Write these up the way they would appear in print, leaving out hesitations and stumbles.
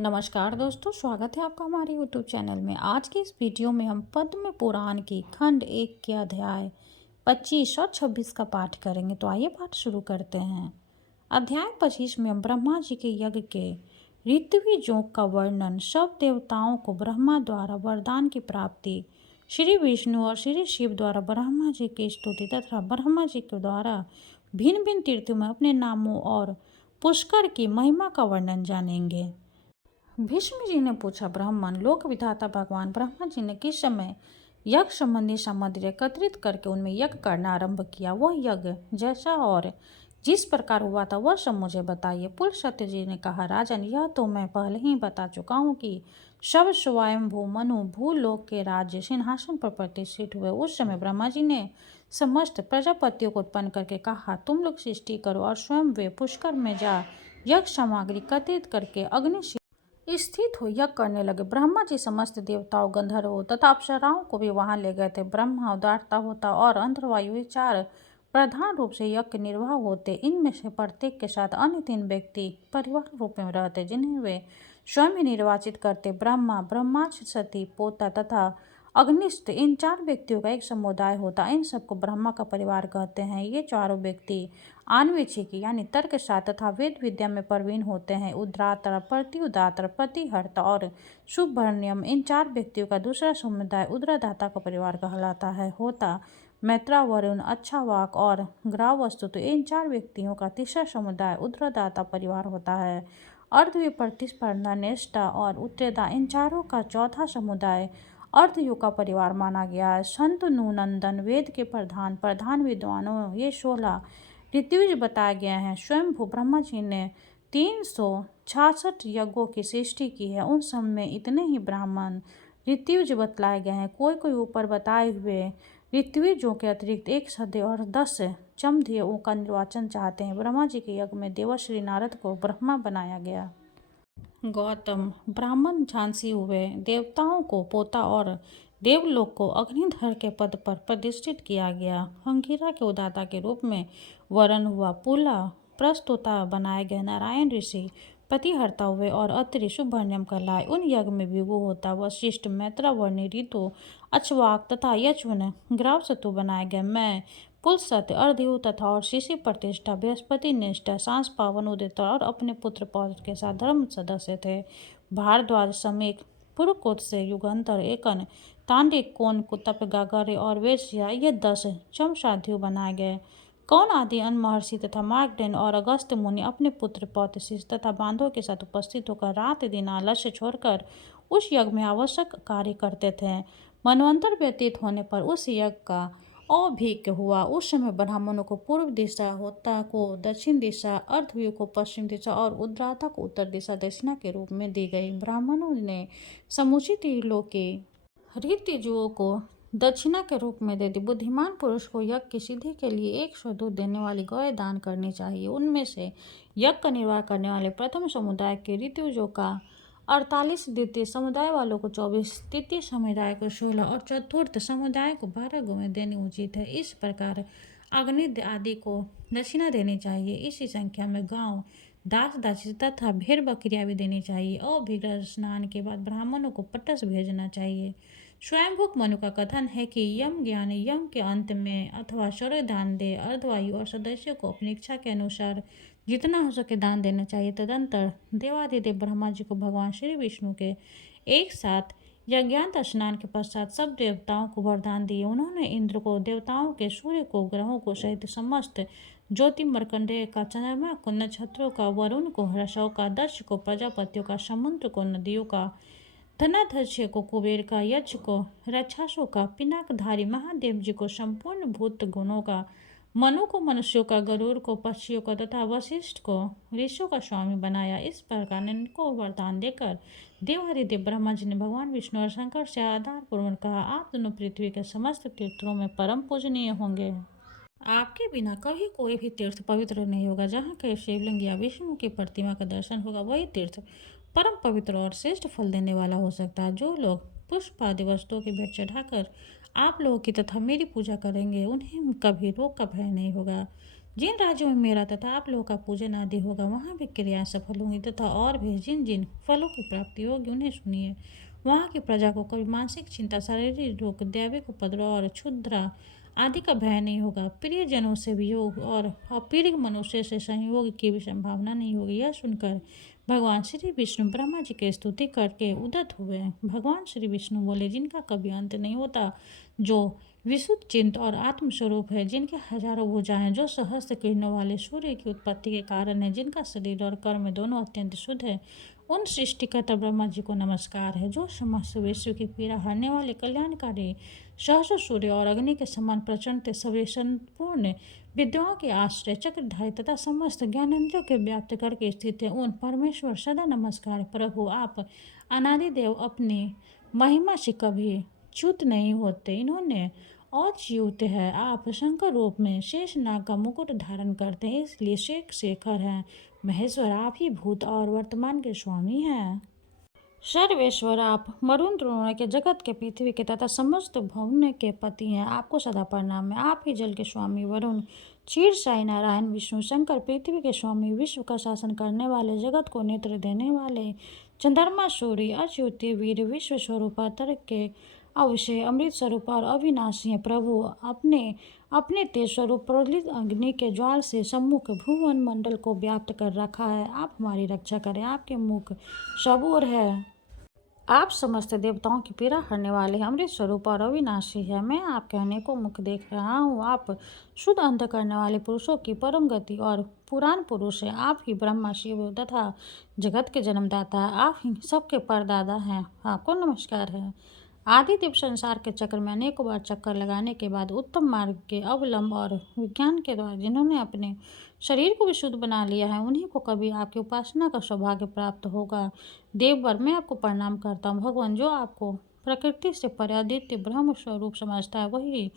नमस्कार दोस्तों, स्वागत है आपका हमारे YouTube चैनल में। आज की इस वीडियो में हम पद्म पुराण की खंड 1 के अध्याय 25 और 26 का पाठ करेंगे। तो आइए पाठ शुरू करते हैं। अध्याय 25 में हम ब्रह्मा जी के यज्ञ के ऋत्विज जोग का वर्णन, सब देवताओं को ब्रह्मा द्वारा वरदान की प्राप्ति, श्री विष्णु और श्री शिव द्वारा ब्रह्मा जी की स्तुति तथा ब्रह्मा जी के द्वारा भिन्न भिन्न तीर्थों में अपने नामों और पुष्कर की महिमा का वर्णन जानेंगे। भीष्म जी ने पूछा, ब्राह्मण लोक विधाता भगवान ब्रह्मा जी ने किस समय यज्ञ संबंधी सामग्री एकत्रित करके उनमें यज्ञ करना आरंभ किया? वह यज्ञ जैसा और जिस प्रकार हुआ था वह सब मुझे बताइए। पुलस्त्य जी ने कहा, राजन, यह तो मैं पहले ही बता चुका हूँ कि सब स्वयंभू मनु भूलोक के राज्य सिंहासन पर प्रतिष्ठित हुए। उस समय ब्रह्मा जी ने समस्त प्रजापतियों को उत्पन्न करके कहा, तुम लोग सृष्टि करो और स्वयं वे पुष्कर में जा यज्ञ सामग्री एकत्रित करके अग्नि स्थित हो यज्ञ करने लगे। ब्रह्मा जी समस्त देवताओं, गंधर्वों तथा अप्सराओं को भी वहां ले गए थे। ब्रह्मा, उदारता होता और अंतर्वायु, ये चार प्रधान रूप से यज्ञ के निर्वाह होते। इनमें से प्रत्येक के साथ अन्य 3 व्यक्ति परिवार रूप में रहते, जिन्हें वे स्वयं ही निर्वाचित करते। ब्रह्मा, ब्रह्माच, सती, पोता तथा अग्निस्थ, इन 4 व्यक्तियों का एक समुदाय होता। इन सबको ब्रह्मा का परिवार कहते हैं। ये चारों व्यक्ति आन्वेक्षिकी यानी तर्कशास्त्र तथा वेद विद्या में प्रवीण होते हैं। उद्रात्र, प्रत्युदात्र, प्रतिहर्ता और शुभवर्ण्यम, इन 4 व्यक्तियों का दूसरा समुदाय उद्रदाता का परिवार कहलाता है। होता, मैत्रा, वरुण, अच्छावाक और ग्रावस्तु, तो इन 4 व्यक्तियों का तीसरा समुदाय उद्रदाता परिवार होता है। अर्धव्य, प्रतिस्पर्धा, नेष्टा और उत्तेदा, इन चारों का चौथा समुदाय अर्धयुग का परिवार माना गया है। शंतनु नंदन, वेद के प्रधान विद्वानों, ये 16 ऋत्विज बताए गए हैं। स्वयंभू ब्रह्मा जी ने 366 यज्ञों की सृष्टि की है। उन सब में इतने ही ब्राह्मण ऋत्विज बतलाए गए हैं। कोई कोई ऊपर बताए हुए ऋत्विजों के अतिरिक्त 1 सदे और 10 चमधियों का निर्वाचन चाहते हैं। ब्रह्मा जी के यज्ञ में देवर्षि नारद को ब्रह्मा बनाया गया। गौतम ब्राह्मण झांसी हुए, देवताओं को पोता और देवलोक को अग्निधर के पद पर प्रतिष्ठित किया गया। अंगिरा के उदाता के रूप में वरण हुआ। पुला प्रस्तोता बनाए गए। नारायण ऋषि प्रतिहर्ता हुए और अत्रि शुभवर्ण्यम कहलाए। उन यज्ञ में विभु होता। वशिष्ठ, मैत्रावर्णी, ऋतु, अक्षवाक तथा यचवन ग्रावसतु बनाए गए। मैं पुलस्त्य, अर्धयु तथा और शिशि प्रतिष्ठा, बृहस्पति निष्ठा, सांस पावन उदित और अपने पुत्र पौत्र के साथ धर्म सदस्य थे। भारद्वाज, समीक, पुरुकोत से युगंतर, एकन, तांडिक, कोन, कुतप, गागरे और वेश्या, ये 10 चमसाध्यु बनाए गए। कौन आदि अन्य महर्षि तथा मार्कंडेय और अगस्त्य मुनि अपने पुत्र पौत्र शिष्य तथा बांधवों के साथ उपस्थित होकर रात दिन आलस्य छोड़कर उस यज्ञ में आवश्यक कार्य करते थे। मनवंतर व्यतीत होने पर उस यज्ञ का अभिज्ञ हुआ। उस समय ब्राह्मणों को पूर्व दिशा, होता को दक्षिण दिशा, अर्धव्यू को पश्चिम दिशा और उद्राता को उत्तर दिशा दक्षिणा के रूप में दी गई। ब्राह्मणों ने समुचित त्रिलोकी ऋत्विजों को दक्षिणा के रूप में दे दी। बुद्धिमान पुरुष को यज्ञ की सिद्धि के लिए 100 दूध देने वाली गौएं दान करनी चाहिए। उनमें से यज्ञ का निर्वाह करने वाले प्रथम समुदाय के ऋत्विजों का 48, द्वितीय समुदाय वालों को 24, तृतीय समुदाय को 16 और चतुर्थ समुदाय को 12 गौएं देनी उचित है। इस प्रकार अग्नि आदि को दक्षिणा देनी चाहिए। इसी संख्या में गांव, दास दासी तथा भेड़ बकरियां भी देनी चाहिए। अभिग्रह स्नान के बाद ब्राह्मणों को पटस भेजना चाहिए। स्वयंभुक मनु का कथन है कि यम ज्ञानी यम के अंत में अथवा शौर्य दान दे। अर्धवायु और सदस्यों को अपनी इच्छा के अनुसार जितना हो सके दान देना चाहिए। तदंतर देवादिदेव ब्रह्मा जी को भगवान श्री विष्णु के एक साथ यज्ञांत स्नान के पश्चात सब देवताओं को वरदान दिए। उन्होंने इंद्र को, देवताओं के, सूर्य को, ग्रहों को सहित समस्त ज्योति, मर्कंडेय का, चंद्रमा को, नक्षत्रों का, वरुण को, हर्षों का, दक्ष को, प्रजापतियों का, समुद्र को, नदियों का, धनाध्यक्ष को, कुबेर का, यक्ष को, राक्षसों का, पिनाकधारी महादेव जी को, संपूर्ण भूत गुणों का, मनु को, मनुष्यों का, गरुड़ को, पक्षियों को तथा वशिष्ठ को ऋषियों का स्वामी बनाया। इस प्रकार इनको वरदान देकर देवादिदेव ब्रह्मा जी ने भगवान विष्णु और शंकर से आधार पूर्वक कहा, आप दोनों पृथ्वी के समस्त तीर्थों में परम पूजनीय होंगे। आपके बिना कभी कोई भी तीर्थ पवित्र नहीं होगा। जहाँ कहीं शिवलिंग या विष्णु की प्रतिमा का दर्शन होगा, वही तीर्थ परम पवित्र और श्रेष्ठ फल देने वाला हो सकता है। जो लोग पुष्प आदि वस्तुओं की भेंट चढ़ाकर आप लोगों की तथा मेरी पूजा करेंगे, उन्हें कभी रोग का भय नहीं होगा। जिन राज्यों में मेरा तथा आप लोगों का पूजन आदि होगा वहाँ भी क्रियाएं सफल होंगी तथा और भी जिन जिन फलों की प्राप्ति होगी उन्हें सुनिए। वहाँ की प्रजा को कभी मानसिक चिंता, शारीरिक रोग, दैविक उपद्रव और क्षुद्र आदि का भय नहीं होगा। प्रियजनों से वियोग और अपीड़ित मनुष्य से संयोग की भी संभावना नहीं होगी। यह सुनकर भगवान श्री विष्णु ब्रह्मा जी की स्तुति करके उदत हुए। भगवान श्री विष्णु बोले, जिनका कभी अंत नहीं होता, जो विशुद्ध चिंत और आत्मस्वरूप है, जिनके हजारों भुजाएं, जो सहस्त्र किरणों वाले सूर्य की उत्पत्ति के कारण है, जिनका शरीर और कर्म दोनों अत्यंत शुद्ध है, उन सृष्टिकर्ता ब्रह्मा जी को नमस्कार है, जो समस्त विश्व की पीड़ा हरने वाले कल्याणकारी सहस्र सूर्य और अग्नि के समान प्रचंड सभी संपूर्ण विद्याओं के आश्रय चक्रधारी तथा समस्त ज्ञानेंद्रियों के व्याप्त करके स्थित है, उन परमेश्वर सदा नमस्कार। प्रभु, आप अनादि देव अपनी महिमा से कभी च्युत नहीं होते। इन्होंने और जीवते हैं। आप शंकर रूप में शेष नाग का मुकुट धारण करते हैं, इसलिए शेखर हैं। महेश्वर, आप ही भूत और वर्तमान के स्वामी हैं। सर्वेश्वर, आप मरुण द्रोण के, जगत के, पृथ्वी के तथा समस्त भवन के पति हैं। आपको सदा प्रणाम है। आप ही जल के स्वामी वरुण, क्षीर साई नारायण विष्णु शंकर, पृथ्वी के स्वामी, विश्व का शासन करने वाले, जगत को नेत्र देने वाले, चंद्रमा सूर्य, अच्युत वीर, विश्व स्वरूप, तर्क के अवश्य, अमृत स्वरूप और अविनाशी है। प्रभु, अपने अपने तेज स्वरूप प्रज्वलित अग्नि के ज्वाल से सम्मुख भुवन मंडल को व्याप्त कर रखा है। आप हमारी रक्षा करें। आपके मुख सबूर है। आप समस्त देवताओं की पीड़ा हरने वाले हैं, अमृत स्वरूप और अविनाशी है। मैं आपके अनेकों मुख देख रहा हूँ। आप शुद्ध अंत करने वाले पुरुषों की परम गति और पुराण पुरुष है। आप ही ब्रह्मा, शिव तथा जगत के जन्मदाता है। आप ही सबके परदादा हैं। आपको नमस्कार है। आदि देव संसार के चक्र में अनेकों बार चक्कर लगाने के बाद उत्तम मार्ग के अवलंब और विज्ञान के द्वारा जिन्होंने अपने शरीर को विशुद्ध बना लिया है, उन्हीं को कभी आपकी उपासना का सौभाग्य प्राप्त होगा। देववर, मैं आपको प्रणाम करता हूँ। भगवान, जो आपको प्रकृति से परे आदित्य ब्रह्म स्वरूप समझता है, वही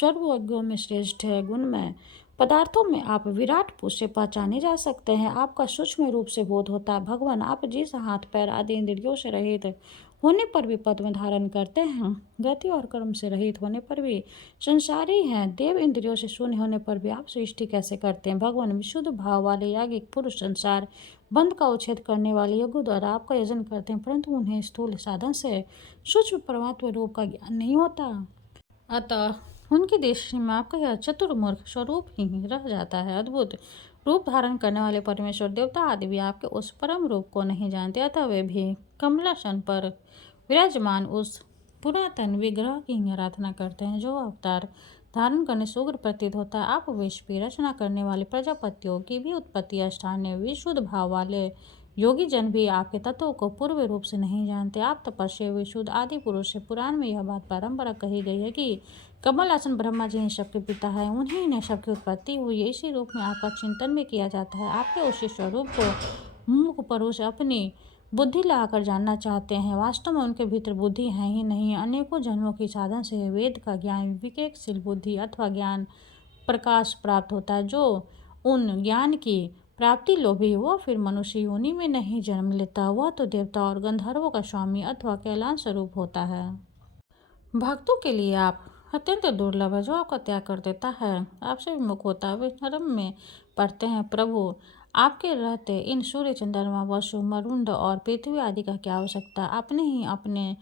सर्वज्ञों में श्रेष्ठ है। गुणमय पदार्थों में आप विराट पुरुष से पहचाने जा सकते हैं। आपका सूक्ष्म रूप से बोध होता है। भगवान, आप जिस हाथ पैर आदि इंद्रियों से रहित होने पर भी पद्म धारण करते हैं, गति और कर्म से रहित होने पर भी संसारी हैं, देव इंद्रियों से शून्य होने पर भी आप सृष्टि कैसे करते हैं? भगवान, विशुद्ध भाव वाले यागिक पुरुष संसार बंध का उच्छेद करने वाले यज्ञों द्वारा आपका यजन करते हैं, परंतु उन्हें स्थूल साधन से सूक्ष्म परमात्मा रूप का ज्ञान नहीं होता। अतः उनकी दृष्टि में आपका यह चतुर्मूर्ख स्वरूप ही रह जाता है। अद्भुत रूप धारण करने वाले परमेश्वर देवता आदि भी आपके उस परम रूप को नहीं जानते, अतः वे भी कमलासन पर विराजमान उस पुरातन विग्रह की आराधना करते हैं, जो अवतार धारण करने से उग्र प्रतीत होता है। आप विश्व की रचना करने वाले प्रजापतियों की भी उत्पत्ति स्थान है। विशुद्ध भाव वाले योगी जन भी आपके तत्वों को पूर्व रूप से नहीं जानते। आप तपस्या विशुद्ध आदि पुरुष से। पुराण में यह बात परंपरा कही गई है कि कमल आसन ब्रह्मा जी ही सबके पिता है, उन्हीं ने सबकी उत्पत्ति हुई है। इसी रूप में आपका चिंतन भी किया जाता है। आपके उसी स्वरूप को मुख पुरुष अपनी बुद्धि लगाकर जानना चाहते हैं। वास्तव में उनके भीतर बुद्धि है ही नहीं। अनेकों जन्मों की साधन से वेद का ज्ञान, विवेकशील बुद्धि अथवा ज्ञान प्रकाश प्राप्त होता है। जो उन ज्ञान की प्राप्ति लोभी, वह फिर मनुष्य योनि में नहीं जन्म लेता। वह तो देवता और गंधर्वों का स्वामी अथवा कैलाश स्वरूप होता है। भक्तों के लिए आप अत्यंत दुर्लभ है, जो आपका त्याग कर देता है, आपसे विमुख होता है, वे नरम में पड़ते हैं। प्रभु, आपके रहते इन सूर्य, चंद्रमा, वसु, मरुंड और पृथ्वी आदि का क्या आवश्यकता? आपने ही अपने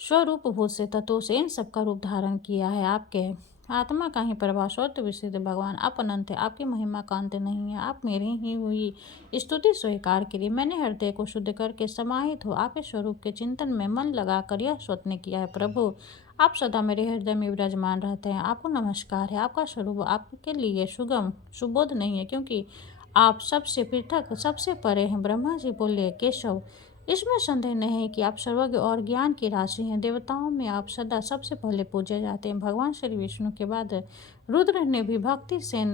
स्वरूप भूत से तत्वों से इन सब का रूप धारण किया है। आपके आत्मा का ही प्रभाव स्वतः विशुद्ध भगवान, आप अनंत है, आपकी महिमा का अंत नहीं है। आप मेरी ही हुई स्तुति स्वीकार करिए। मैंने हृदय को शुद्ध करके समाहित हो आपके स्वरूप के चिंतन में मन लगाकर यह स्वप्न किया है। प्रभु, आप सदा मेरे हृदय में विराजमान रहते हैं। आपको नमस्कार है। आपका स्वरूप आपके लिए सुगम सुबोध नहीं है, क्योंकि आप सबसे पृथक, सबसे परे हैं। ब्रह्मा जी बोले, केशव, इसमें संदेह नहीं कि आप सर्वज्ञ और ज्ञान की राशि हैं। देवताओं में आप सदा सबसे पहले पूजे जाते हैं। भगवान श्री विष्णु के बाद रुद्र ने भी भक्ति से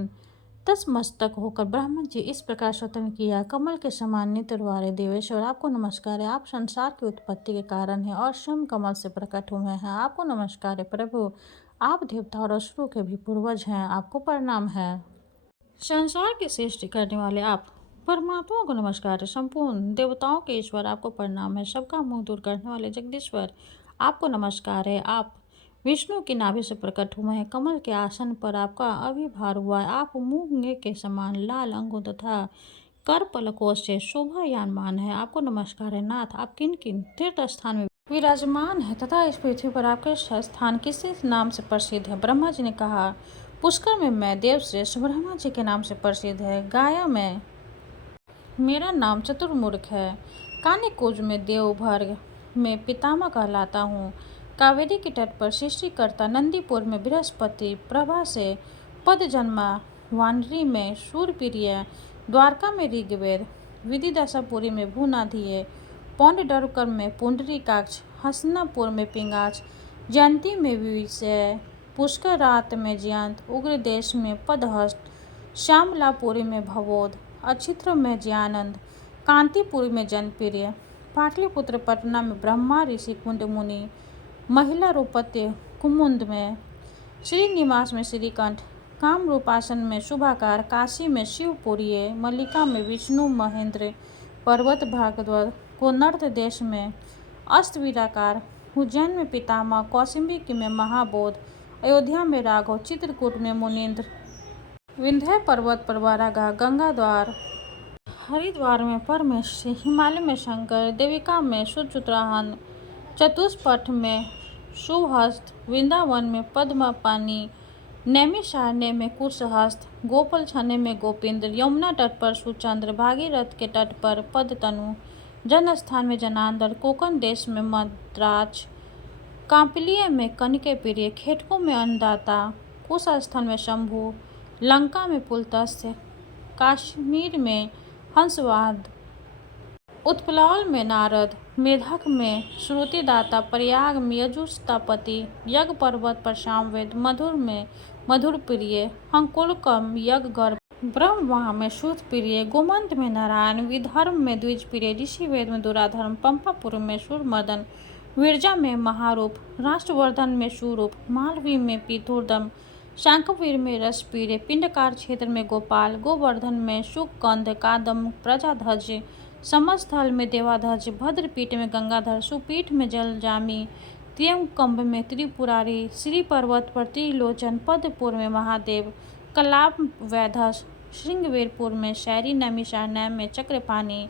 तस्मस्तक होकर ब्रह्मा जी इस प्रकार स्वतंत्र किया। कमल के समान नेत्र वाले देवेश्वर, आपको नमस्कार है। आप संसार की उत्पत्ति के कारण हैं और स्वयं कमल से प्रकट हुए हैं। आपको नमस्कार है। प्रभु, आप देवता और असुरों के भी पूर्वज हैं। आपको प्रणाम है। संसार की सृष्टि करने वाले आप परमात्मा को नमस्कार है। संपूर्ण देवताओं के ईश्वर, आपको प्रणाम है। सबका मुंह दूर करने वाले जगदीश्वर, आपको नमस्कार है। आप विष्णु की नाभि से प्रकट हुए हैं। कमल के आसन पर आपका अभिभार हुआ है। आप मूंगे के समान लाल अंगों तथा कर पलकों से शोभायमान है। आपको नमस्कार है नाथ। आप किन किन तीर्थ स्थान में विराजमान है तथा इस पृथ्वी पर आपके स्थान किस नाम से प्रसिद्ध है? ब्रह्मा जी ने कहा, पुष्कर में मैं देवश्रेष्ठ ब्रह्मा जी के नाम से प्रसिद्ध है। गाया में मेरा नाम चतुर्मुख है। कानिकुज में देवभर्ग में पितामह कहलाता हूँ। कावेरी के तट पर सृष्टिकर्ता, नंदीपुर में बृहस्पति, प्रभा से पद जन्मा, वानरी में शूरप्रिय, द्वारका में ऋग्वेद, विदिदासापुरी में भूनाधिये, पौंडरकर में पुंडरीकाक्ष, हसनापुर में पिंगाच, जयंती में विषय, पुष्कर रात में जयंत, उग्र देश में पदहस्त, श्यामलापुरी में भवोद, अक्षित्र में जयानंद, कांतिपुरी में जनप्रिय, पाटलिपुत्र पटना में ब्रह्मा ऋषि कुंड मुनि, महिला रूपत्य कुमुंद में, श्रीनिवास में श्रीकंठ, कामरूपासन में शुभाकार, काशी में शिवपुरी, मल्लिका में विष्णु महेंद्र, पर्वत भागवत, कोनर्थ देश में अस्तवीराकार, उज्जैन में पितामह, कौशिम्बी में महाबोध, अयोध्या में राघव, चित्रकूट में मुनीन्द्र, विंध्य पर्वत पर वारागा, गंगा द्वार, हरिद्वार में परमेश्वरी, हिमालय में शंकर, देविका में सुचित्राहन, चतुष्पथ में शुभहस्त, वृंदावन में पद्मपाणि, नैमिषारण्य में कुशहस्त, गोपाल छाने में गोपिंद्र, यमुना तट पर सुचंद्र, भागीरथ के तट पर पदतनु, जनस्थान में जनांदर, कोकण देश में मद्राज, कांपिलिय में कनिके प्रिय, खेटकों में अन्नदाता, कुश स्थल में शंभु, लंका में पुलत्स्य, कश्मीर में हंसवाद, उत्पलाल में नारद, मेधक में श्रुतिदाता, प्रयाग में यजुस्तापति, यज्ञ पर्वत पर सामवेद, मधुर में मधुर प्रिय, अंकुलकम यज्ञ गर्भ, ब्रह्मा में शुद्ध प्रिय, गोमंत में नारायण, विदर्भ में द्विज प्रिय, ऋषिवेद में दुराधर्म, पंपापुर में सूरमर्दन, विरजा में महारूप, राष्ट्रवर्धन में सुरूप, मालवी में पीतोदम, शांकवीर में रसपीर, पिंडकार क्षेत्र में गोपाल, गोवर्धन में शुककंद, कादम प्रजाध्वज, समस्थल में देवाध्वज, भद्रपीठ में गंगाधर, सुपीठ में जलजामी, त्र्यंबकम्ब में त्रिपुरारी, श्री पर्वत पर त्रिलोचन, पदपुर में महादेव, कलाप वैधस, श्रृंगवेरपुर में शैरी, नैमिषारण्य में चक्रपाणि,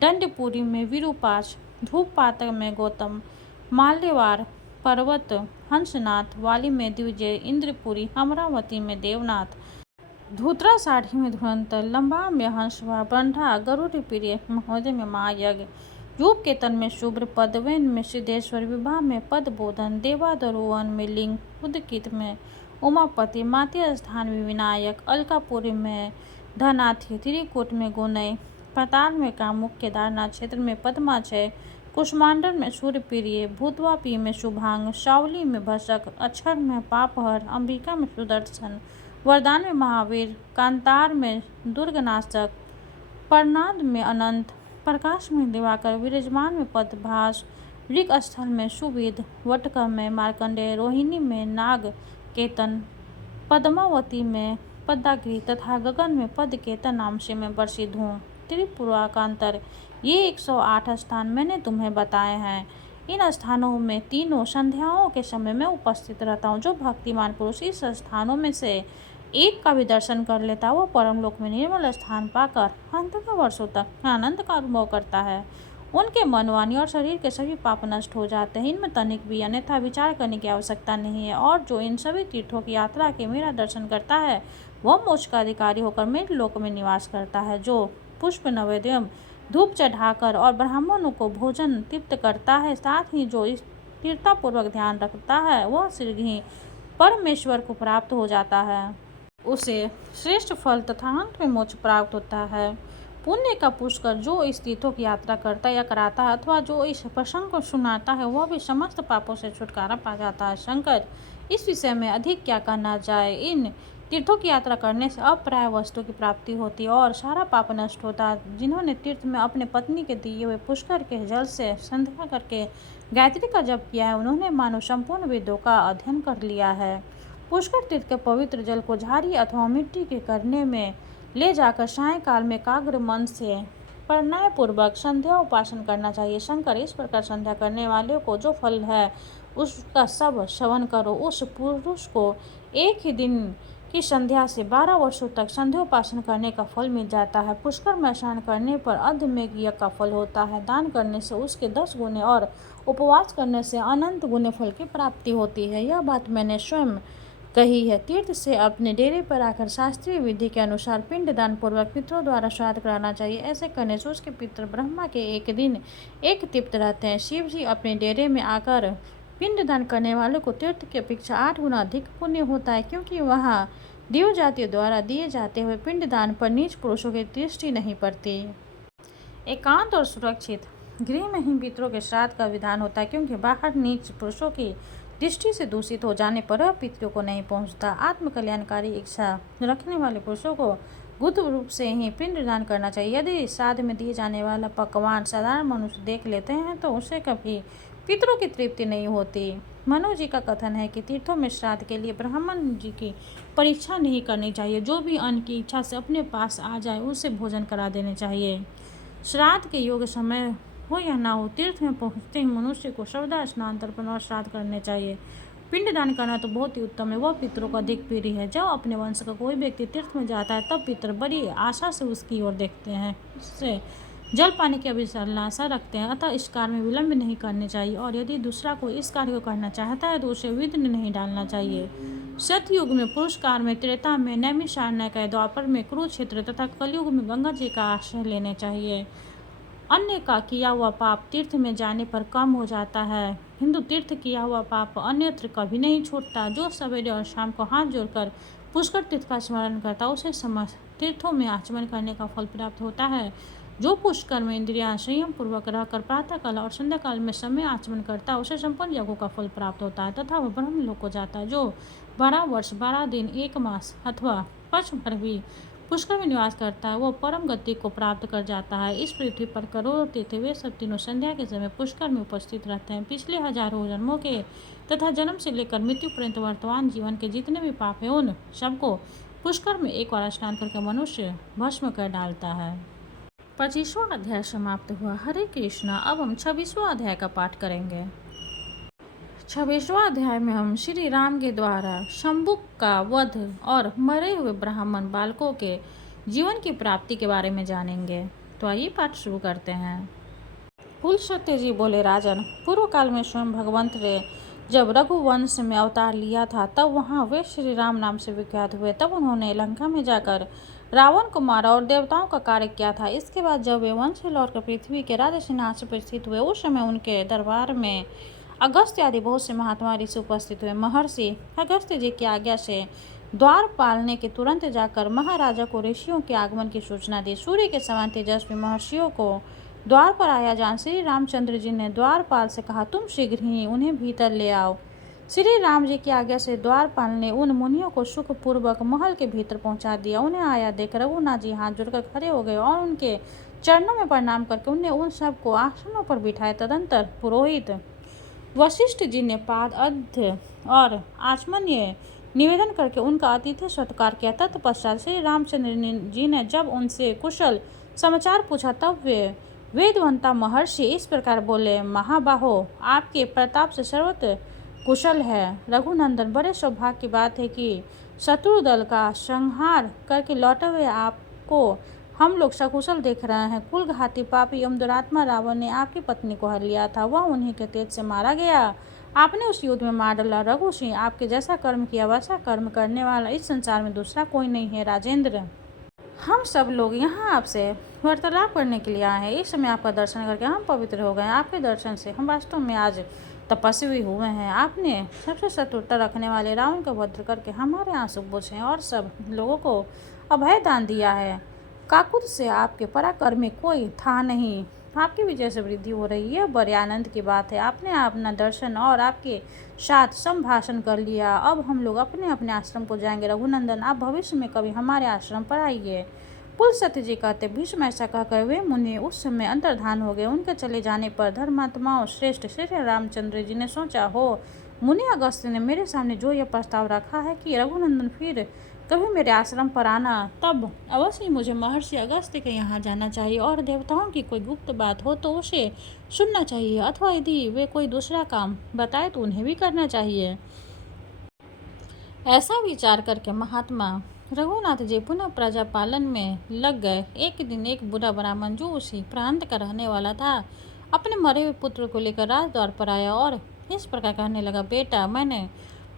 दंडपुरी में विरूपाक्ष, धूपपातक में गौतम, माल्यवार पर्वत हंसनाथ, वाली में द्विजय, इंद्रपुरी, अमरावती में देवनाथ, धूतरा साढ़ी में धुरंतर, लंबा में हंसवा, ब्रह्मा, गरुड़ प्रिय, महोदय में महायज्ञ, रूप के तन में शुभ्र, पदवेन में सिद्धेश्वर, विवाह में पदबोधन, देवादरुवन में लिंग, उदकित में उमापति, मात्य स्थान में विनायक, अलकापुरी में धनाथी, त्रिकूट में गुनय, पाताल में कामुक, केदारनाथ क्षेत्र में पद्माचय, कुष्मांडर में सूर्यप्रिय, भूतवापी में शुभांग, शावली में भसक, अक्षर में पापहर, अंबिका में सुदर्शन, वरदान में महावीर, कांतार में दुर्गनाशक, परनाद में अनंत, प्रकाश में दिवाकर, विराजमान में पदभास, ऋग स्थल में सुविद, वटक में मार्कंडेय, रोहिणी में नाग केतन, पद्मावती में पद्मागिरि तथा गगन में पदकेतन नाम से मैं प्रसिद्ध हूँ। त्रिपुराकांतर, ये 108 स्थान मैंने तुम्हें बताए हैं। इन स्थानों में तीनों संध्याओं के समय में उपस्थित रहता हूँ। जो भक्तिमान पुरुष इस स्थानों में से एक का भी दर्शन कर लेता वह परमलोक में निर्मल स्थान पाकर अनंत वर्षों तक आनंद का अनुभव करता है। उनके मन, वाणी और शरीर के सभी पाप नष्ट हो जाते हैं। इनमें तनिक भी अन्यथा विचार करने की आवश्यकता नहीं है। और जो इन सभी तीर्थों की यात्रा के मेरा दर्शन करता है वह मोक्ष का अधिकारी होकर मेरे लोक में निवास करता है। जो पुष्प नैवेद्य धूप चढ़ाकर और ब्राह्मणों को भोजन तृप्त करता है, साथ ही जो इस तीर्थपूर्वक ध्यान रखता है वह शीघ्र ही परमेश्वर को प्राप्त हो जाता है। उसे श्रेष्ठ फल तथा अंत में मोक्ष प्राप्त होता है। पुण्य का पुष्कर जो इस तीर्थों की यात्रा करता या कराता है अथवा जो इस प्रसंग को सुनाता है वह भी समस्त पापों से छुटकारा पा जाता है। शंकर, इस विषय में अधिक क्या कहना जाए। इन तीर्थों की यात्रा करने से अप्राय वस्तु की प्राप्ति होती है और सारा पाप नष्ट होता है। जिन्होंने तीर्थ में अपने पत्नी के दिए हुए पुष्कर के जल से संध्या करके गायत्री का जप किया है उन्होंने मानो संपूर्ण वेदों का अध्ययन कर लिया है। पुष्कर तीर्थ के पवित्र जल को झाड़ी अथवा मिट्टी के करने में ले जाकर सायंकाल में एकाग्र मन से पर न्याय पूर्वक संध्या उपासन करना चाहिए। शंकर, इस प्रकार संध्या करने वाले को जो फल है उसका सब श्रवण करो। उस पुरुष को एक ही दिन की संध्या से 12 वर्षों तक संध्या उपासन करने का फल मिल जाता है। पुष्कर में स्नान करने पर अश्वमेध यज्ञ का फल होता है। दान करने से उसके 10 गुने और उपवास करने से अनंत गुने फल की प्राप्ति होती है। यह बात मैंने स्वयं कही है। तीर्थ से अपने डेरे पर आकर शास्त्रीय विधि के अनुसार पिंडदान पूर्वक पितरों द्वारा श्राद्ध कराना चाहिए। ऐसे करने से उसके पितर ब्रह्मा के एक दिन एक तृप्त रहते हैं। शिव जी अपने डेरे में आकर पिंडदान करने वालों को तीर्थ की अपेक्षा 8 गुना अधिक पुण्य होता है, क्योंकि वहाँ देव जातियों द्वारा दिए जाते हुए पिंडदान पर नीच पुरुषों की दृष्टि नहीं पड़ती। एकांत और सुरक्षित गृह में ही पितरों के श्राद्ध का विधान होता है, क्योंकि बाहर नीच पुरुषों की दृष्टि से दूषित हो जाने पर वह पितरों को नहीं पहुंचता। आत्म कल्याणकारी इच्छा रखने वाले पुरुषों को गुप्त रूप से ही पिंडदान करना चाहिए। यदि श्राद्ध में दिए जाने वाला पकवान साधारण मनुष्य देख लेते हैं तो उसे कभी पितरों की तृप्ति नहीं होती। मनु जी का कथन है कि तीर्थों में श्राद्ध के लिए ब्राह्मण जी की परीक्षा नहीं करनी चाहिए। जो भी अन्न की इच्छा से अपने पास आ जाए उसे भोजन करा देने चाहिए। श्राद्ध के योग्य समय हो या ना हो, तीर्थ में पहुंचते ही मनुष्य को श्रद्धा स्नान तर्पण और श्राद्ध करने चाहिए। पिंडदान करना तो बहुत ही उत्तम है, वह पितरों का अधिक प्रिय है। जब अपने वंश का कोई व्यक्ति तीर्थ में जाता है तब पितर बड़ी आशा से उसकी ओर देखते हैं, उससे जल पाने की अभिलाषा रखते हैं। अतः इस कार्य में विलंब नहीं करने चाहिए, और यदि दूसरा कोई इस कार्य को करना चाहता है तो उसे विघ्न नहीं डालना चाहिए। सतयुग में पुरुषकार में, त्रेता में नैमिषारण्य, द्वापर में कुरुक्षेत्र तथा कलयुग में गंगा जी का आश्रय लेने चाहिए। अन्य का किया हुआ पाप तीर्थ में जाने पर कम हो जाता है। हिंदू तीर्थ किया हुआ पाप अन्यत्र कभी नहीं छूटता। जो सवेरे और शाम को हाथ जोड़कर पुष्कर तीर्थ का स्मरण करता उसे समस्त तीर्थों में आचमन करने का फल प्राप्त होता है। जो पुष्कर में इंद्रियां संयम पूर्वक रहकर प्रातःकाल और संध्याकाल में समय आचमन करता है उसे संपन्न यज्ञों का फल प्राप्त होता है तथा वह ब्रह्मलोक को जाता है। जो 12 वर्ष 12 दिन 1 मास अथवा वर्ष भर भी पुष्कर में निवास करता है वो परम गति को प्राप्त कर जाता है। इस पृथ्वी पर करोड़ों तीर्थ वे सब तीनों संध्या के समय पुष्कर में उपस्थित रहते हैं। पिछले हजारों जन्मों के तथा जन्म से लेकर मृत्यु पर्यंत वर्तमान जीवन के जितने भी पाप हैं उन सबको पुष्कर में एक बार स्नान करके मनुष्य भस्म कर डालता है। 25वां अध्याय समाप्त हुआ। हरे कृष्णा। अब हम 26वां अध्याय का पाठ करेंगे। 26वां अध्याय में हम श्री राम के द्वारा शंभुक का वध और मरे हुए ब्राह्मण बालकों के जीवन की प्राप्ति के बारे में जानेंगे। तो आइए पाठ शुरू करते हैं। पुलस्त्य जी बोले, राजन, पूर्व काल में स्वयं भगवंत ने जब रघुवंश में अवतार लिया था तब वहाँ वे श्री राम नाम से विख्यात हुए। तब उन्होंने लंका में जाकर रावण को मारा और देवताओं का कार्य किया था। इसके बाद जब वे वन से लौटकर पृथ्वी के राजा सिंहासन पर स्थित हुए उस समय उनके दरबार में अगस्त्य आदि बहुत से महात्मा ऋषि उपस्थित हुए। महर्षि अगस्त्य जी की आज्ञा से द्वारपाल ने के तुरंत जाकर महाराजा को ऋषियों के आगमन की सूचना दी। सूर्य के समान तेजस्वी महर्षियों को द्वार पर आया जान श्री रामचंद्र जी ने द्वारपाल से कहा, तुम शीघ्र ही उन्हें भीतर ले आओ। श्री राम जी की आज्ञा से द्वारपाल ने उन मुनियों को सुखपूर्वक महल के भीतर पहुंचा दिया। उन्हें आया देख रघुनाथ जी हाथ जोड़कर खड़े हो गए और उनके चरणों में प्रणाम करके उन्हें उन सबको आसनों पर बिठाए। तदंतर पुरोहित वशिष्ठ जी ने पाद अर्घ्य और आचमनीय निवेदन करके उनका अतिथि सत्कार किया। तत्पश्चात श्री रामचंद्र जी ने जब उनसे कुशल समाचार पूछा तब वे वेदवंता महर्षि इस प्रकार बोले, महाबाहो, आपके प्रताप से सर्वत्र कुशल है। रघुनंदन, बड़े सौभाग्य की बात है कि शत्रु दल का संहार करके लौटे हुए आपको हम लोग सकुशल देख रहे हैं। कुलघाती पापी एवं दुरात्मा रावण ने आपकी पत्नी को हर लिया था, वह उन्हीं के तेज से मारा गया। आपने उस युद्ध में मार डाला। रघु सिंह, आपके जैसा कर्म किया वैसा कर्म करने वाला इस संसार में दूसरा कोई नहीं है। राजेंद्र, हम सब लोग यहाँ आपसे वार्तालाप करने के लिए आए हैं। इस समय आपका दर्शन करके हम पवित्र हो गए। आपके दर्शन से हम वास्तव में आज तपस्वी हुए हैं। आपने सबसे शत्रुता रखने वाले रावण का वध करके हमारे आंसू पोंछे और सब लोगों को अभय दान दिया है। काकुत से आपके पराक्रम में कोई था नहीं। आपकी विजय से वृद्धि हो रही है, बड़े आनंद की बात है। आपने अपना दर्शन और आपके साथ संभाषण कर लिया। अब हम लोग अपने अपने आश्रम को जाएंगे। रघुनंदन, आप भविष्य में कभी हमारे आश्रम पर आइए। पुलस्त्य जी कहते, भीष्म ऐसा कहकर वे मुनि उस समय अंतर्धान हो गए। उनके चले जाने पर धर्मात्माओं श्रेष्ठ श्री रामचंद्र जी ने सोचा, हो मुनि अगस्त्य ने मेरे सामने जो यह प्रस्ताव रखा है कि रघुनंदन फिर कभी मेरे आश्रम पर आना, तब अवश्य ही मुझे महर्षि अगस्त्य के यहाँ जाना चाहिए और देवताओं की कोई गुप्त बात हो तो उसे सुनना चाहिए, अथवा यदि वे कोई दूसरा काम बताए तो उन्हें भी करना चाहिए। ऐसा विचार करके महात्मा रघुनाथ जी पुनः प्रजा पालन में लग गए। एक दिन एक बुरा ब्राह्मण जो उसी प्रांत का रहने वाला था, अपने मरे हुए पुत्र को लेकर राजद्वार पर आया और इस प्रकार कहने लगा, बेटा, मैंने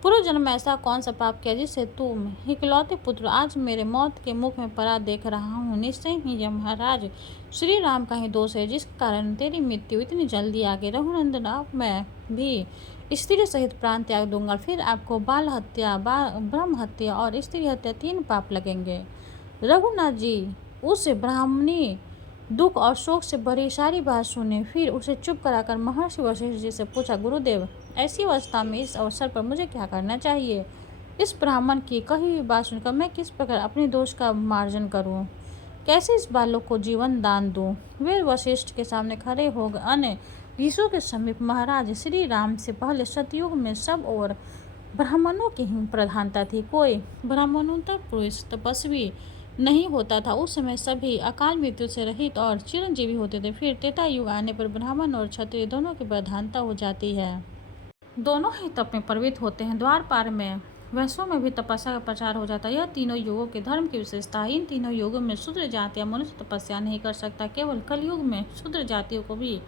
पूर्व जन्म में ऐसा कौन सा पाप किया जिससे तुम इकलौते पुत्र आज मेरे मौत के मुख में पड़ा देख रहा हूँ। निश्चय ही यह महाराज श्री राम का ही दोष है, जिस कारण तेरी मृत्यु इतनी जल्दी आ गई। रघुनंदन, अब मैं भी स्त्री सहित प्राण त्याग दूंगा, फिर आपको बाल हत्या, ब्रह्म हत्या और स्त्री हत्या 3 पाप लगेंगे। रघुनाथ जी उस ब्राह्मणी दुख और शोक से भरी सारी बात सुने, फिर उसे चुप कराकर महर्षि वशिष्ठ जी से पूछा, गुरुदेव, ऐसी अवस्था में इस अवसर पर मुझे क्या करना चाहिए? इस ब्राह्मण की कही हुई बात सुनकर मैं किस प्रकार अपने दोष का मार्जन करूं? कैसे इस बालक को जीवन दान दूं? वे वशिष्ठ के सामने खड़े हो गए। अन्य ऋषियों के समीप महाराज श्री राम से पहले सतयुग में सब और ब्राह्मणों की ही प्रधानता थी। कोई ब्राह्मणोत्तर पुरुष तपस्वी नहीं होता था। उस समय सभी अकाल मृत्यु से रहित और चिरंजीवी होते थे। फिर त्रेता युग आने पर ब्राह्मण और क्षत्रिय दोनों की प्रधानता हो जाती है। दोनों ही तप में प्रवृत्त होते हैं। द्वार पार में वैश्यों में भी तपस्या का प्रचार हो जाता है। यह तीनों युगों के धर्म की विशेषता है। इन तीनों युगों में शूद्र जाति या मनुष्य तपस्या नहीं कर सकता। केवल कलयुग में शूद्र जातियों को भी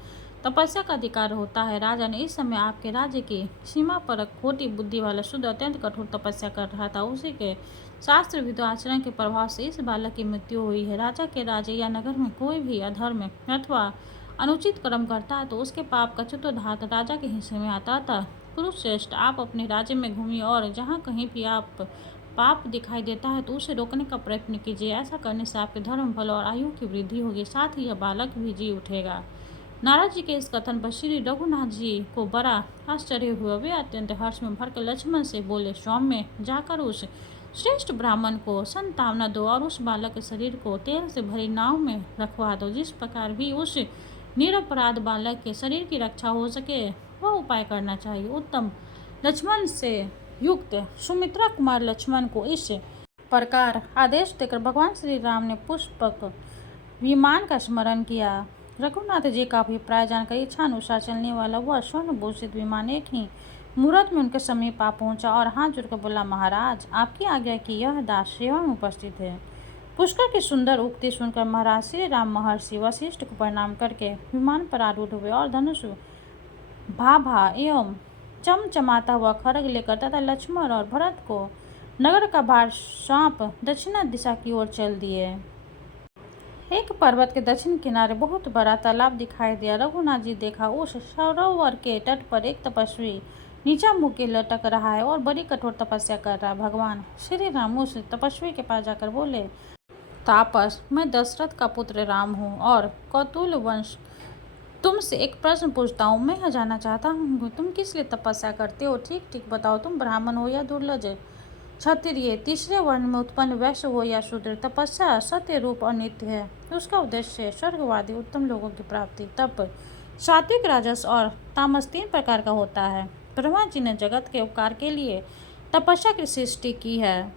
तपस्या का अधिकार होता है। राजा ने इस समय आपके राज्य की सीमा पर खोटी बुद्धि वाला शूद्र अत्यंत कठोर तपस्या कर रहा था। उसी के शास्त्र विधि आचरण के प्रभाव से इस बालक की मृत्यु हुई है। राजा के राज्य या नगर में कोई भी अधर्म अथवा अनुचित कर्म करता है तो उसके पाप का चतुर्धात राजा के हिस्से में आता था। कुरुश्रेष्ठ, आप अपने राज्य में घूमिए और जहाँ कहीं भी आप पाप दिखाई देता है तो उसे रोकने का प्रयत्न कीजिए। ऐसा करने से आपके धर्म बल और आयु की वृद्धि होगी, साथ ही यह बालक भी जी उठेगा। नारद जी के इस कथन पर श्री रघुनाथ जी को बड़ा आश्चर्य हुआ। वे अत्यंत हर्ष में भरकर लक्ष्मण से बोले, सौम्य, जाकर उस श्रेष्ठ ब्राह्मण को संतावना दो और उस बालक के शरीर को तेल से भरी नाव में रखवा दो। जिस प्रकार भी उस निरपराध बालक के शरीर की रक्षा हो सके वह उपाय करना चाहिए। उत्तम लक्ष्मण से युक्त सुमित्रा कुमार लक्ष्मण को इस प्रकार आदेश देकर भगवान श्री राम ने पुष्पक विमान का स्मरण किया। रघुनाथ जी का अभिप्राय जानकर इच्छा अनुसार चलने वाला वह स्वर्ण भूषित विमान एक ही मुहूर्त में उनके समीप आ पहुंचा और हाथ जोड़कर बोला, महाराज, आपकी आज्ञा की यह दास सेवा में उपस्थित है। पुष्कर की सुंदर उक्ति सुनकर महाराज श्री राम महर्षि वशिष्ठ को प्रणाम करके विमान पर आरूढ़ हुए और धनुष, भाभा एवं चमचमाता हुआ खड्ग लेकर तथा लक्ष्मण और भरत को नगर का भार सौंप दक्षिण दिशा की ओर चल दिए। एक पर्वत के दक्षिण किनारे बहुत बड़ा तालाब दिखाई दिया। रघुनाथ जी देखा, उस सरोवर के तट पर एक तपस्वी नीचा मुँह के लटक रहा है और बड़ी कठोर तपस्या कर रहा है। भगवान श्री राम उस तपस्वी के पास जाकर बोले, तापस, मैं दशरथ का पुत्र राम हूँ और कौतुल वंश। तुमसे एक प्रश्न पूछता हूँ। मैं यह जानना चाहता हूँ तुम किस लिए तपस्या करते हो? ठीक ठीक बताओ, तुम ब्राह्मण हो या दुर्लभ क्षत्रिय, तीसरे वर्ण में उत्पन्न वैश्य हो या शूद्र? तपस्या सत्य रूप और नित्य है। उसका उद्देश्य स्वर्गवादी उत्तम लोगों की प्राप्ति। तप सात्विक, राजस और तामस 3 प्रकार का होता है। ब्रह्मा जी ने जगत के उपकार के लिए तपस्या की सृष्टि की है।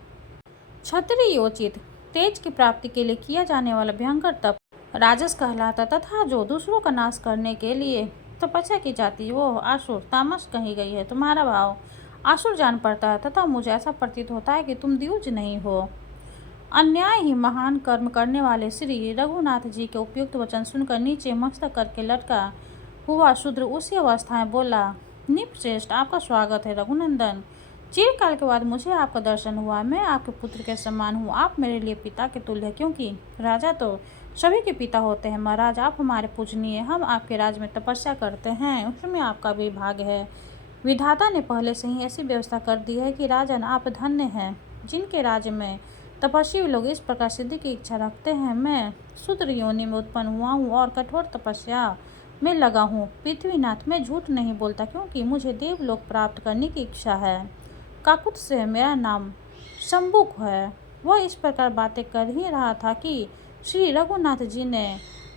क्षत्रियोचित तेज की प्राप्ति के लिए किया जाने वाला भयंकर तप राजस कहलाता तथा जो दूसरों का नाश करने के लिए तपस्या की जाती वो आसुर तामस कही गई है। तुम्हारा भाव आसुर जान पड़ता है तथा मुझे ऐसा प्रतीत होता है कि तुम द्विज नहीं हो। अन्याय ही महान कर्म करने वाले श्री रघुनाथ जी के उपयुक्त वचन सुनकर नीचे मस्तक करके लटका हुआ शूद्र उसी अवस्था में बोला, निपश्रेष्ठ, आपका स्वागत है रघुनंदन। चिरकाल के बाद मुझे आपका दर्शन हुआ। मैं आपके पुत्र के समान हूँ। आप मेरे लिए पिता के तुल्य हैं, क्योंकि राजा तो सभी के पिता होते हैं। महाराज, आप हमारे पूजनीय, हम आपके राज्य में तपस्या करते हैं, उसमें आपका भी भाग है। विधाता ने पहले से ही ऐसी व्यवस्था कर दी है कि राजन, आप धन्य हैं जिनके राज्य में तपस्वी लोग इस प्रकार सिद्धि की इच्छा रखते हैं। मैं शूद्र योनि में उत्पन्न हुआ हूँ और कठोर तपस्या में लगा हूँ। पृथ्वीनाथ, मैं झूठ नहीं बोलता, क्योंकि मुझे देवलोक प्राप्त करने की इच्छा है। काकुत से मेरा नाम शंबुक है। वह इस प्रकार बातें कर ही रहा था कि श्री रघुनाथ जी ने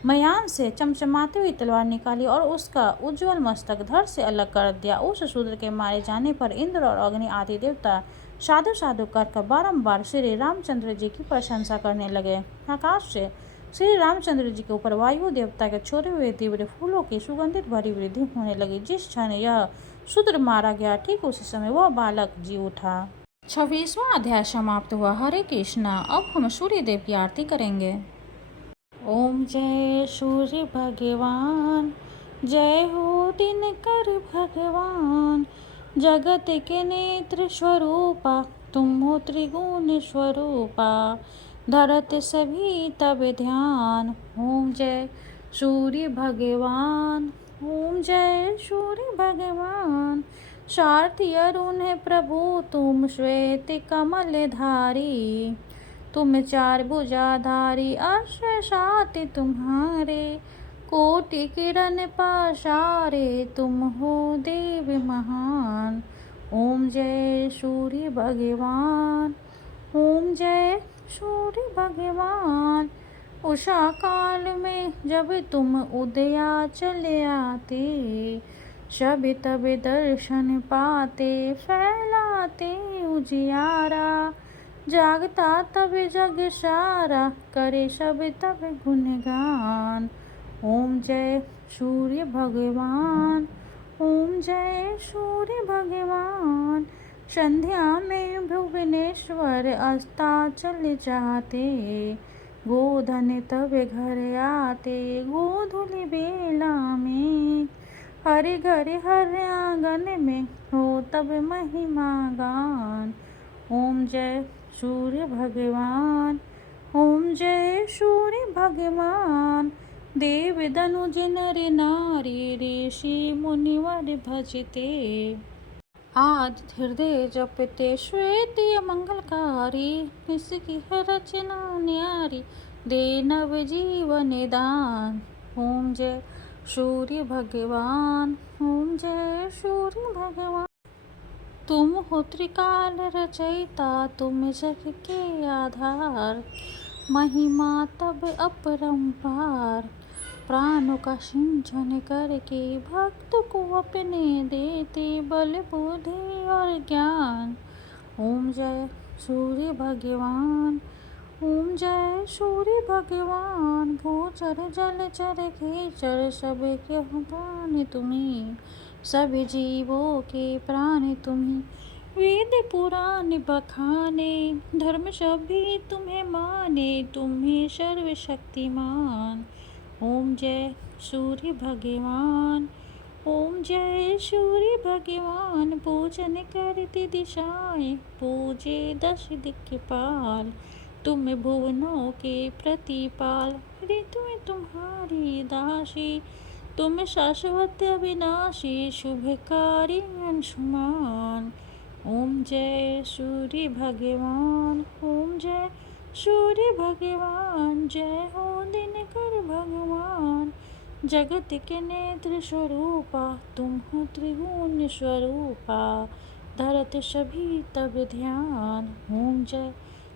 मयान से चमचमाती हुई तलवार निकाली और उसका उज्ज्वल मस्तक धड़ से अलग कर दिया। उस शूद्र के मारे जाने पर इंद्र और अग्नि आदि देवता साधु साधु कर बारम्बार श्री रामचंद्र जी की प्रशंसा करने लगे। आकाश से श्री रामचंद्र जी के ऊपर वायु देवता के छोड़े हुए तीव्र फूलों की सुगंधित भरी वृद्धि होने लगी। जिस क्षण यह शूद्र मारा गया, ठीक उसी समय वह बालक जी उठा। 26वां अध्याय समाप्त हुआ। हरे कृष्णा। अब हम सूर्य देव की आरती करेंगे। ओम जय सूर्य भगवान, जय हो दिनकर भगवान, जगत के नेत्र स्वरूपा, तुम हो त्रिगुण स्वरूपा, धरत सभी तब ध्यान। ओम जय सूर्य भगवान, ओम जय सूर्य भगवान, सारथी अरुण है प्रभु तुम, श्वेत कमल धारी, तुम चार भुजाधारी, अश्व साति तुम्हारे, कोटि किरण पाशारे, तुम हो देव महान। ओम जय सूर्य भगवान, ओम जय सूर्य भगवान, उषा काल में जब तुम उदया चले आते, सब तब दर्शन पाते, फैलाते उजियारा, जागता तब जग सारा, करे सब तब गुणगान। ओम जय सूर्य भगवान, ओम जय सूर्य भगवान, संध्या में भुवनेश्वर अस्ताचल जाते, गोधन तब घर आते, गोधुली बेला में, हरि घर हर आंगन में हो तब महिमा गान। ओम जय सूर्य भगवान, ओम जय सूर्य भगवान, देव दनुज नर नारी, ऋषि मुनिवर भजते, आज हृदय जपते, श्वेत मंगलकारी, इसकी है रचना न्यारी, दे नव जीवन दान। ओम जय सूर्य भगवान, ओम जय सूर्य भगवान, तुम हो त्रिकाल रचयिता, तुम जग के आधार, महिमा तब अपरंपार, प्राणों का सिंचन करके भक्त को अपने देते, बल बुद्धि और ज्ञान। ओम जय सूर्य भगवान, ओम जय सूर्य भगवान, भूचर जलचर खेचर सब के प्राण तुम्हें, सभी जीवों के प्राण तुम्हें, वेद पुराण बखाने, धर्म सभी तुम्हें माने, तुम्हें सर्वशक्तिमान। ओम जय सूर्य भगवान, ओम जय सूर्य भगवान, पूजन करती दिशाएं, पूजे दश दिक्पाल, तुम भुवनों के प्रतिपाल, ऋतु तुम्हारी दासी, तुम शाश्वत अविनाशी, शुभकारी अंशुमान। ओम जय सूर्य भगवान, ओम जय सूर्य भगवान, जय हो दिनकर भगवान, जगत के नेत्र स्वरूपा, तुम हो त्रिगुण स्वरूपा, धरत सभी तब ध्यान। ओम जय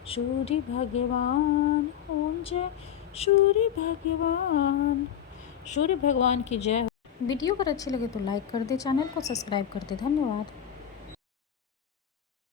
सूर्य भगवान, ओम जय सूर्य भगवान, सूर्य भगवान की जय हो। वीडियो अगर अच्छी लगे तो लाइक कर दे, चैनल को सब्सक्राइब कर दे। धन्यवाद।